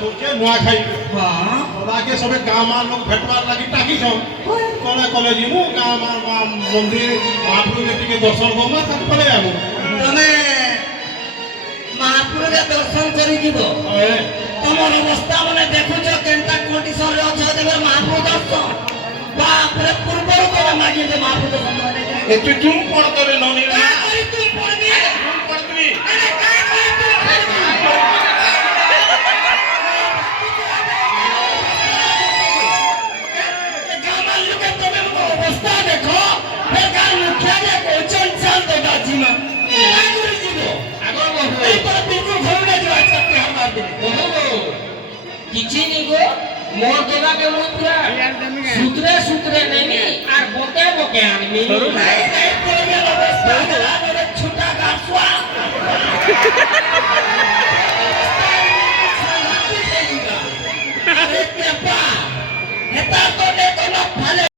তোকে নোয়া খাই হ্যাঁ ওদাকে সবে গাঁ মার লোক ভেটবার লাগি টাকিছ কলে কলে ଯିବୁ ଗାଁ ମନ୍ଦିର ମହାପ୍ରଭୁকে ଟିକେ ଦର୍ଶନ କମା ତାପରେ ଆବୁ ତମେ ମହାପୁରୁକେ ଦର୍ଶନ କରି ଯିବ ତମର ଅବସ୍ଥା ମାନେ ଦେଖୁଛ କେନ୍ତା କଣ୍ଡିସନ ରେ ଅଛ ତେବେ ମହାପୁରୁ ଦର୍ଶନ ବାପରେ ପୂର୍ବରୁ ତମେ ମାଗିଲେ ମହାପୁରୁ ଦର୍ଶନ ଏ ତୁ ଚୁମ୍ ପଡ ତବେ ନନି ତୁ ପଡବି ଚୁମ୍ ପଡବି অবস্থা দেখো বেকার মুখিয়া যে কোচন চাল দেখা জিমা আগুরি দিব আগর বসে এই পরে বিলকুল ঘরে না যাওয়া চাকরি হামার দিন କିଛି ନି ଗୋ ମୋର ଦେବାକେ ମୁଁ ପୁରା ସୁତରେ ସୁତରେ ନେମି ଆର ବକେ ବକେ ଆଣିବି নাই নাই পড়ে অবস্থা গলা ছুটা গাছুয়া